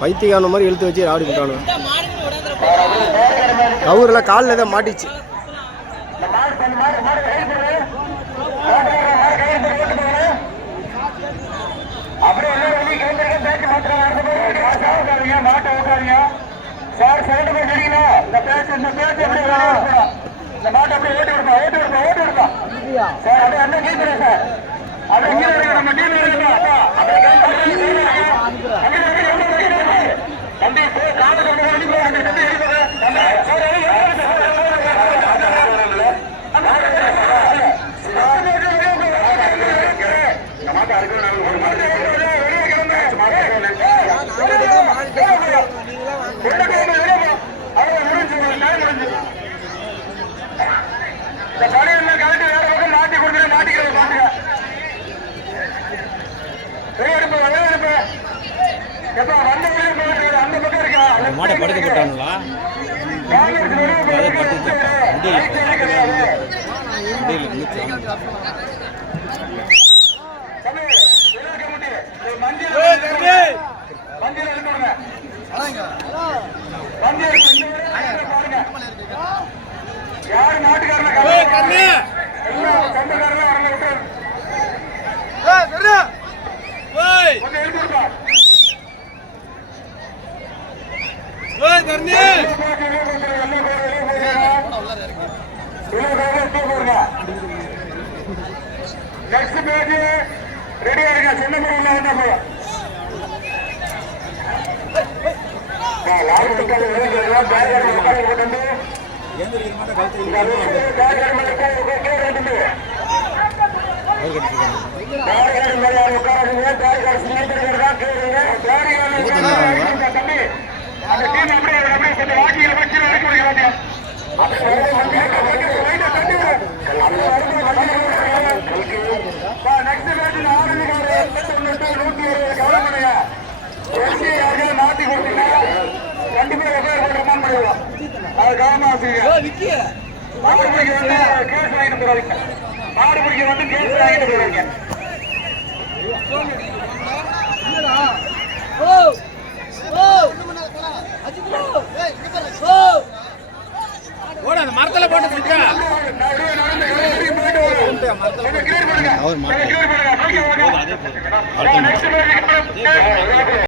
பைத்தியக்கான மாதிரி இழுத்து வச்சு ஆடி போட்டானு. கவுரெல்லாம் காலில் தான் மாட்டிச்சு. மாட்டை படுக்க போட்டாங்களா? யாரு நாட்டுக்காரன் நெக்ஸ்ட் பேஜ் ரெடியா இருக்க. சின்ன முறையில் என்ன போய் மாட்டி கொடுத்தீங்கன்னா கண்டிப்பா ரிமாண்ட் பண்ணிடலாம். அது கவனமா மாடு பிடிக்க வந்து கேஸ் வாங்கிட்டு போறாங்க. மாடு பிடிக்க வந்து கேஸ் வாங்கிட்டு போறாங்க. அந்த மரத்துல போட்டு